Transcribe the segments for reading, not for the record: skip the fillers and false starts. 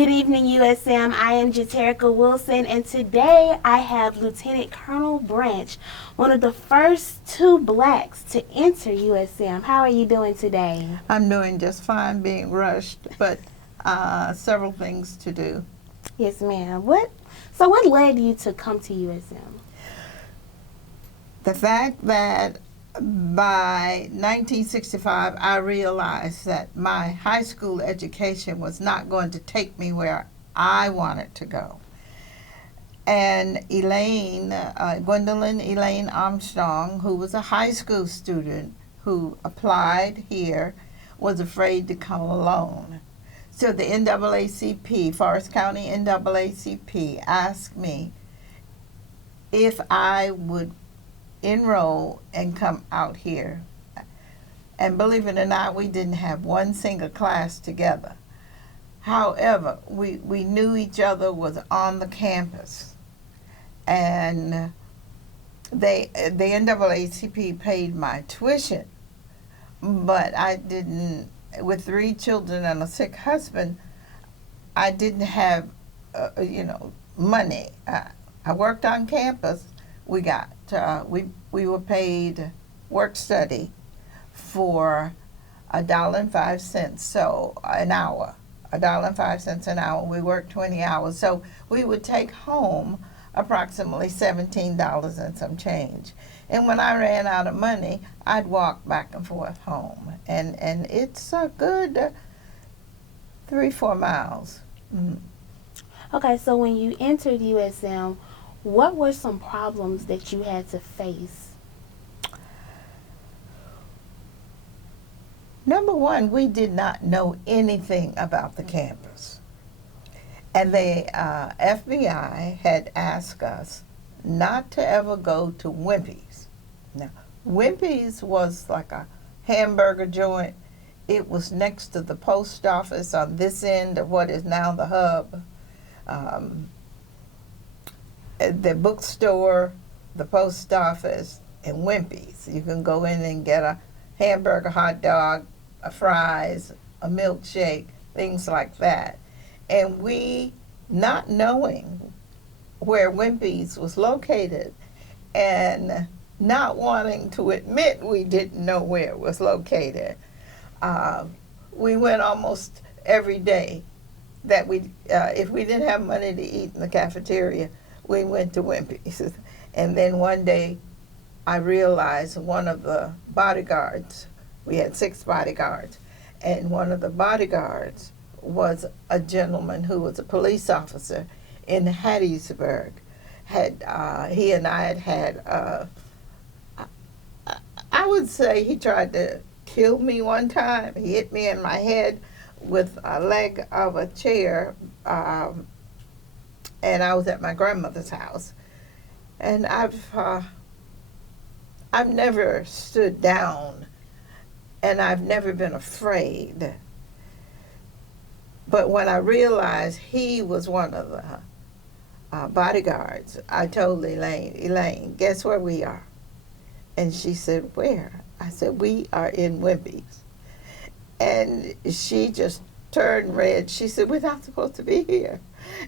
Good evening, USM. I am JaTerrica Wilson, and today I have Lieutenant Colonel Branch, one of the first two blacks to enter USM. How are you doing today? I'm doing just fine, being rushed, but several things to do. Yes, ma'am. What led you to come to USM? The fact that by 1965 I realized that my high school education was not going to take me where I wanted to go. And Gwendolyn Elaine Armstrong, who was a high school student who applied here, was afraid to come alone. So the NAACP, Forest County NAACP, asked me if I would enroll and come out here. And believe it or not, we didn't have one single class together. However, we knew each other was on the campus. And the NAACP paid my tuition, but I didn't, with 3 children and a sick husband, I didn't have, money. I worked on campus. We were paid work study for $1.05, so an hour, $1.05 an hour. We worked 20 hours, so we would take home approximately $17 and some change. And when I ran out of money, I'd walk back and forth home, and it's a good 3-4 miles. Mm. Okay, so when you entered USM, what were some problems that you had to face? Number one, we did not know anything about the campus. And the FBI had asked us not to ever go to Wimpy's. Now, Wimpy's was like a hamburger joint. It was next to the post office on this end of what is now the hub. The bookstore, the post office, and Wimpy's. You can go in and get a hamburger, hot dog, a fries, a milkshake, things like that. And we, not knowing where Wimpy's was located and not wanting to admit we didn't know where it was located, we went almost every day that if we didn't have money to eat in the cafeteria, we went to Wimpy's. And then one day I realized one of the bodyguards, we had 6 bodyguards, and one of the bodyguards was a gentleman who was a police officer in Hattiesburg. He and I had I would say he tried to kill me one time. He hit me in my head with a leg of a chair, and I was at my grandmother's house. And I've never stood down, and I've never been afraid. But when I realized he was one of the bodyguards, I told Elaine, guess where we are? And she said, where? I said, we are in Wimpy's. And she just turned red. She said, we're not supposed to be here.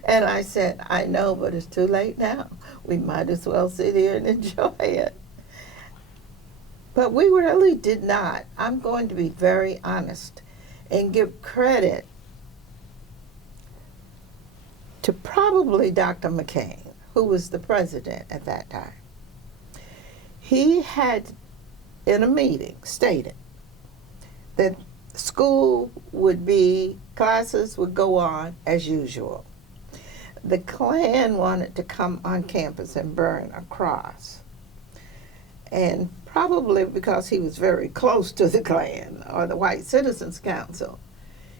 And I said, I know, but it's too late now. We might as well sit here and enjoy it. But we really did not. I'm going to be very honest and give credit to probably Dr. McCain, who was the president at that time. He had, in a meeting, stated that classes would go on as usual. The Klan wanted to come on campus and burn a cross. And probably because he was very close to the Klan or the White Citizens Council,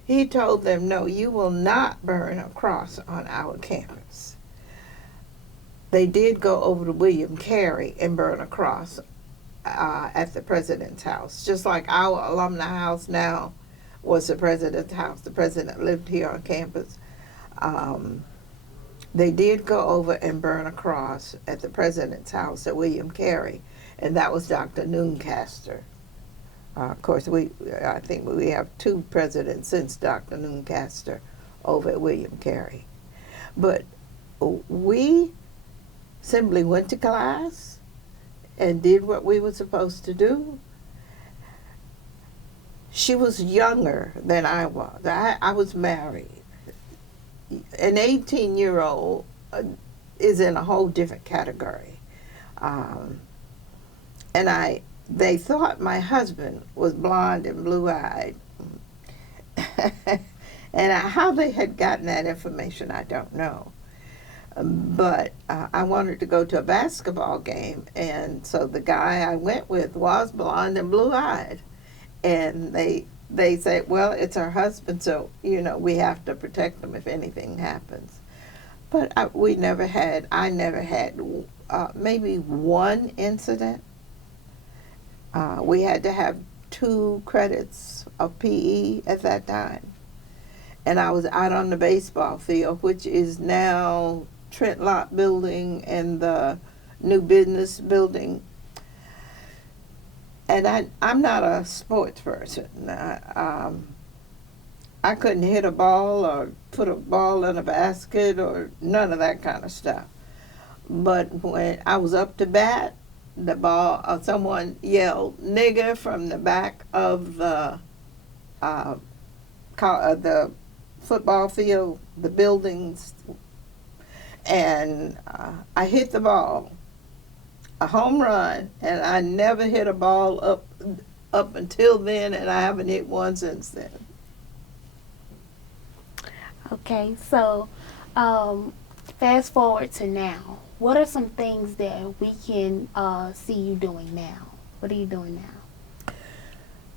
he told them, no, you will not burn a cross on our campus. They did go over to William Carey and burn a cross at the president's house, just like our alumni house now was the president's house. The president lived here on campus. They did go over and burn a cross at the president's house at William Carey, and that was Dr. Nooncaster. Of course, I think we have 2 presidents since Dr. Nooncaster over at William Carey. But we simply went to class and did what we were supposed to do. She was younger than I was. I was married. An 18-year-old is in a whole different category. And they thought my husband was blonde and blue-eyed. And how they had gotten that information, I don't know. But I wanted to go to a basketball game, and so the guy I went with was blonde and blue-eyed. And they said, well, it's her husband, so, we have to protect him if anything happens. But I never had maybe one incident. We had to have 2 credits of PE at that time. And I was out on the baseball field, which is now Trent Lott Building and the new business building. And I'm not a sports person. I couldn't hit a ball or put a ball in a basket or none of that kind of stuff. But when I was up to bat, the ball, someone yelled "nigger" from the back of the football field, the buildings, and I hit the ball, a home run, and I never hit a ball up until then, and I haven't hit one since then. Okay, so fast forward to now. What are some things that we can see you doing now? What are you doing now?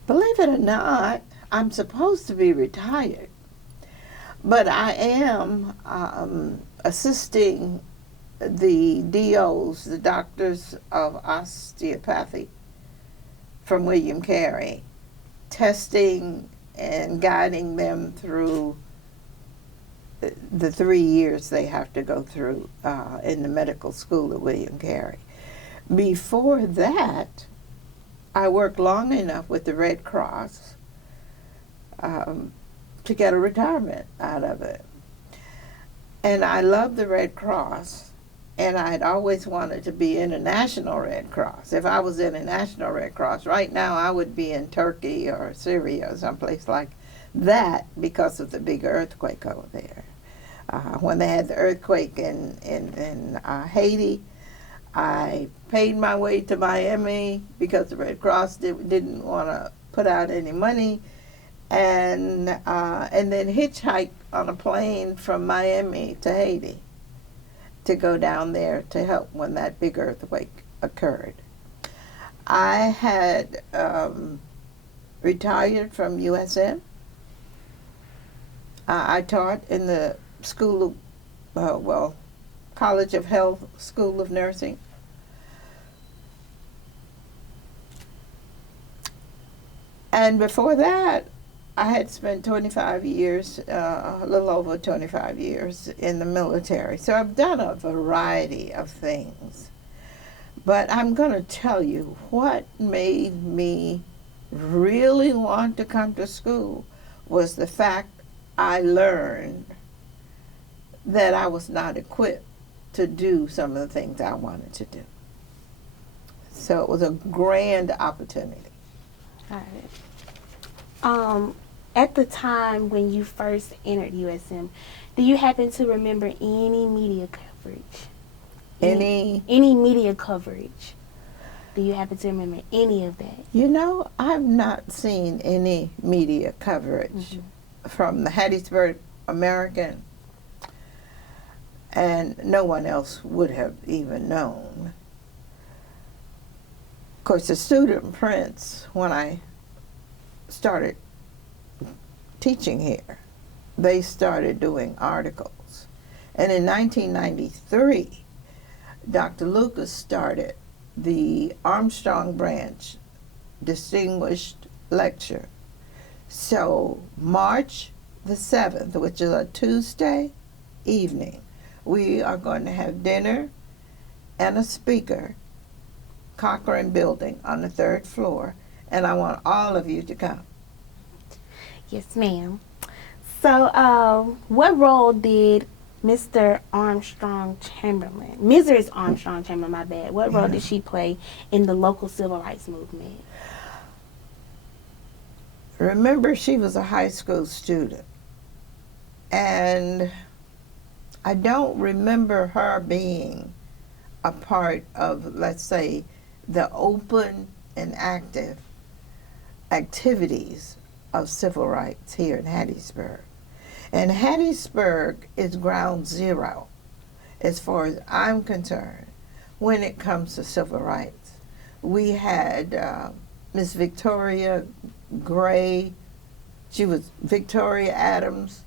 Believe it or not, I'm supposed to be retired, but I am assisting the DOs, the doctors of osteopathy from William Carey, testing and guiding them through the 3 years they have to go through in the medical school at William Carey. Before that, I worked long enough with the Red Cross to get a retirement out of it. And I love the Red Cross, and I'd always wanted to be in a National Red Cross. If I was in a National Red Cross, right now I would be in Turkey or Syria or someplace like that because of the big earthquake over there. When they had the earthquake in Haiti, I paid my way to Miami because the Red Cross didn't want to put out any money, and then hitchhiked on a plane from Miami to Haiti to go down there to help when that big earthquake occurred. I had retired from USM. I taught in the School of, College of Health, School of Nursing. And before that, I had spent 25 years, a little over 25 years in the military. So I've done a variety of things. But I'm going to tell you what made me really want to come to school was the fact I learned that I was not equipped to do some of the things I wanted to do. So it was a grand opportunity. All right. At the time when you first entered USM, do you happen to remember any media coverage? Any media coverage? Do you happen to remember any of that? I've not seen any media coverage from the Hattiesburg American, and no one else would have even known. Of course, the student prints, when I started teaching here, they started doing articles. And in 1993, Dr. Lucas started the Armstrong Branch Distinguished Lecture. So March the 7th, which is a Tuesday evening, we are going to have dinner and a speaker, Cochran Building on the 3rd floor, and I want all of you to come. Yes, ma'am. So, what role did Mr. Armstrong Chamberlain, Mrs. Armstrong Chamberlain, my bad, what role did she play in the local civil rights movement? Remember, she was a high school student, and I don't remember her being a part of, let's say, the open and active activities of civil rights here in Hattiesburg. And Hattiesburg is ground zero, as far as I'm concerned, when it comes to civil rights. We had Miss Victoria Gray. She was Victoria Adams.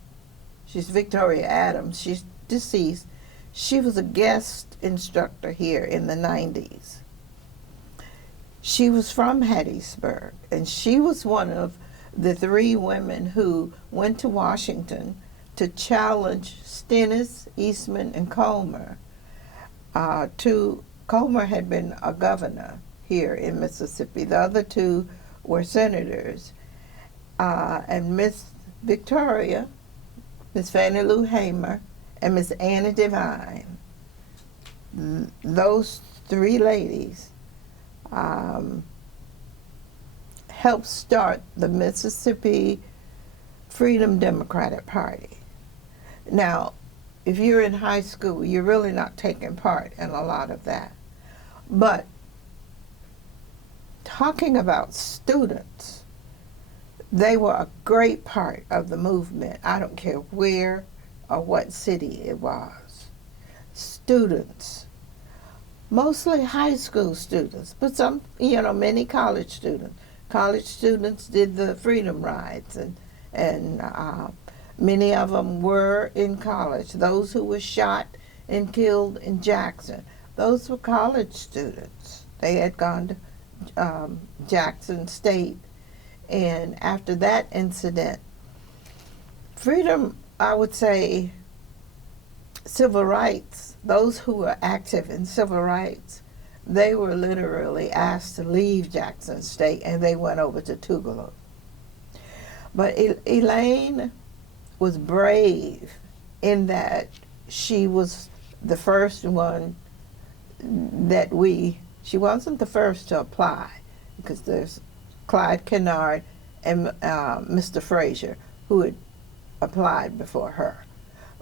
She's Victoria Adams. She's deceased. She was a guest instructor here in the 90s. She was from Hattiesburg, and she was one of the 3 women who went to Washington to challenge Stennis, Eastman, and Comer. Comer had been a governor here in Mississippi. The other 2 were senators. And Miss Victoria, Miss Fannie Lou Hamer, and Miss Anna Devine, those 3 ladies helped start the Mississippi Freedom Democratic Party. Now, if you're in high school, you're really not taking part in a lot of that. But talking about students, they were a great part of the movement. I don't care where or what city it was. Students, mostly high school students, but some, many college students. College students did the freedom rides, and many of them were in college. Those who were shot and killed in Jackson, those were college students. They had gone to Jackson State. And after that incident, freedom, I would say, civil rights, those who were active in civil rights, they were literally asked to leave Jackson State, and they went over to Tougaloo. But Elaine was brave in that she was the first one that she wasn't the first to apply, because there's Clyde Kennard and Mr. Frazier, who had applied before her.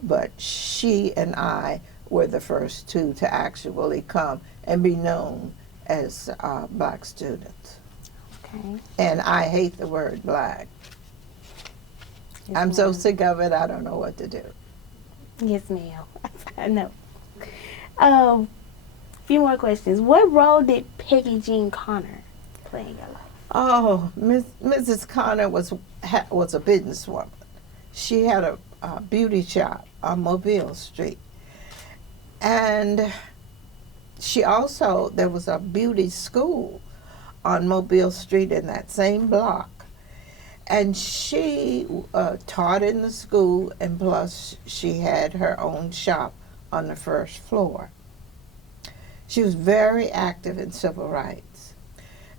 But she and I were the first 2 to actually come and be known as black students. Okay. And I hate the word black. Yes, I'm so ma'am. sick of it, I don't know what to do. Yes, ma'am. I know. Few more questions. What role did Peggy Jean Connor play in your life? Oh, Mrs. Connor was a businesswoman. She had a beauty shop on Mobile Street. And there was a beauty school on Mobile Street in that same block. And she taught in the school, and plus she had her own shop on the first floor. She was very active in civil rights.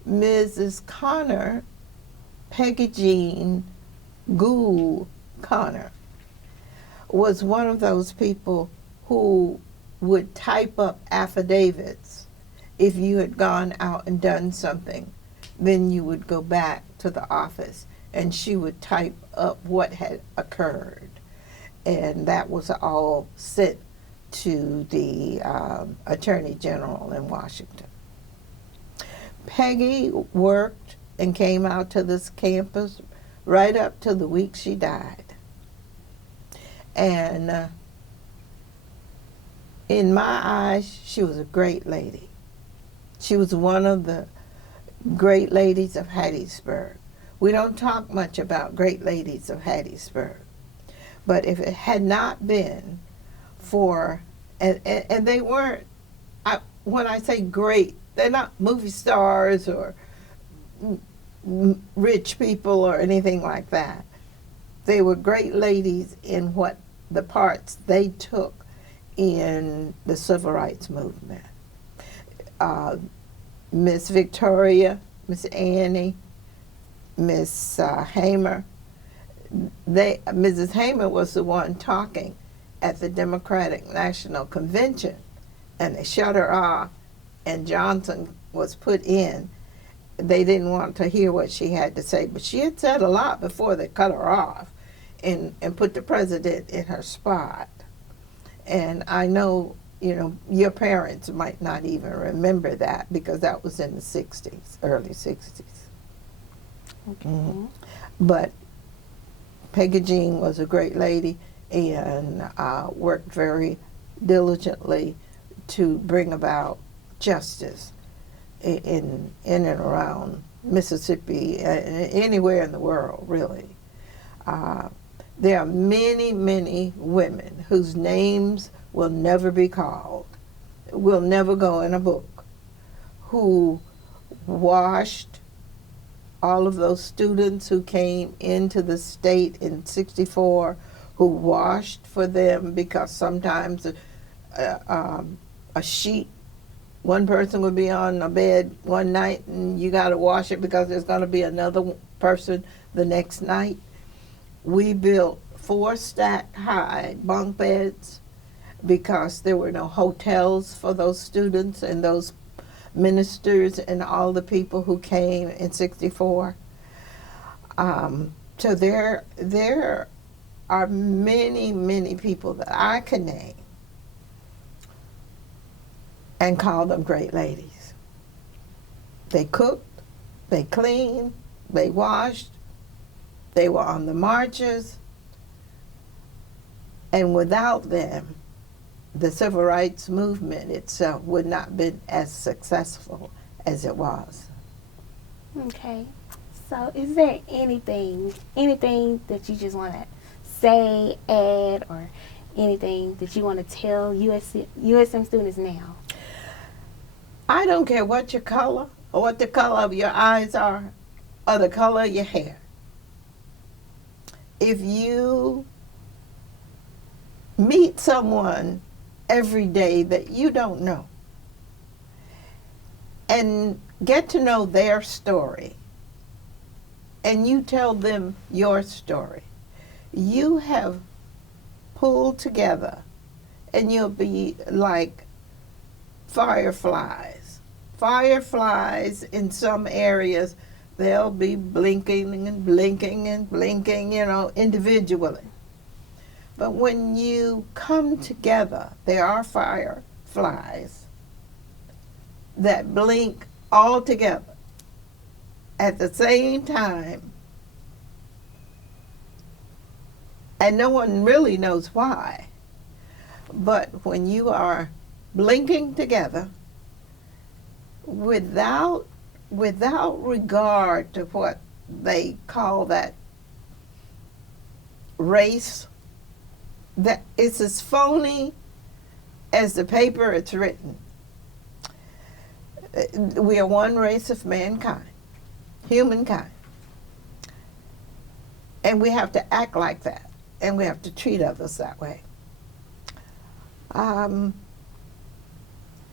Mrs. Connor, Peggy Jean Gould Connor, was one of those people who would type up affidavits. If you had gone out and done something, then you would go back to the office and she would type up what had occurred. And that was all sent to the Attorney General in Washington. Peggy worked and came out to this campus right up to the week she died. And in my eyes, she was a great lady. She was one of the great ladies of Hattiesburg. We don't talk much about great ladies of Hattiesburg. But if it had not been for, and they weren't, when I say great, they're not movie stars or rich people or anything like that. They were great ladies in what the parts they took in the civil rights movement. Miss Victoria, Miss Annie, Miss Hamer, Mrs. Heyman was the one talking at the Democratic National Convention, and they shut her off, and Johnson was put in. They didn't want to hear what she had to say, but she had said a lot before they cut her off and put the president in her spot. And I know, your parents might not even remember that because that was in the 60s, early 60s. Okay. Mm-hmm. But Peggy Jean was a great lady and worked very diligently to bring about justice in and around Mississippi, anywhere in the world, really. There are many, many women whose names will never be called, will never go in a book, who washed all of those students who came into the state in '64, who washed for them because sometimes a sheet, one person would be on a bed one night and you got to wash it because there's going to be another person the next night. We built 4 stacked high bunk beds because there were no hotels for those students and those ministers and all the people who came in '64. So there are many, many people that I can name and call them great ladies. They cooked, they cleaned, they washed, they were on the marches, and without them, the civil rights movement itself would not have been as successful as it was. Okay. So is there anything that you just want to say, add, or anything that you want to tell USM students now? I don't care what your color or what the color of your eyes are or the color of your hair. If you meet someone every day that you don't know and get to know their story and you tell them your story, you have pulled together and you'll be like fireflies. Fireflies in some areas, they'll be blinking and blinking and blinking, individually. But when you come together, there are fireflies that blink all together at the same time, and no one really knows why. But when you are blinking together without regard to what they call that race, that it's as phony as the paper it's written. We are one race of mankind, humankind. And we have to act like that, and we have to treat others that way.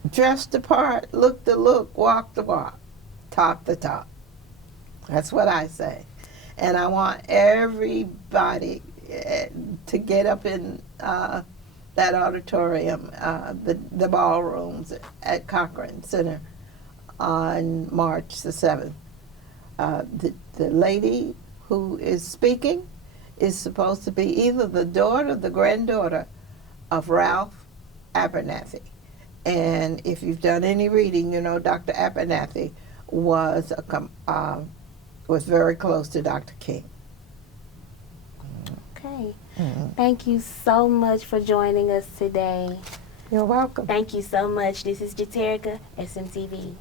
Dress the part, look the look, walk the walk, talk the talk. That's what I say. And I want everybody to get up in that auditorium, the ballrooms at Cochran Center on March the 7th. The lady who is speaking is supposed to be either the daughter or the granddaughter of Ralph Abernathy. And if you've done any reading, Dr. Abernathy was very close to Dr. King. Okay. Mm-hmm. Thank you so much for joining us today. You're welcome. Thank you so much. This is JaTerrica, SMTV.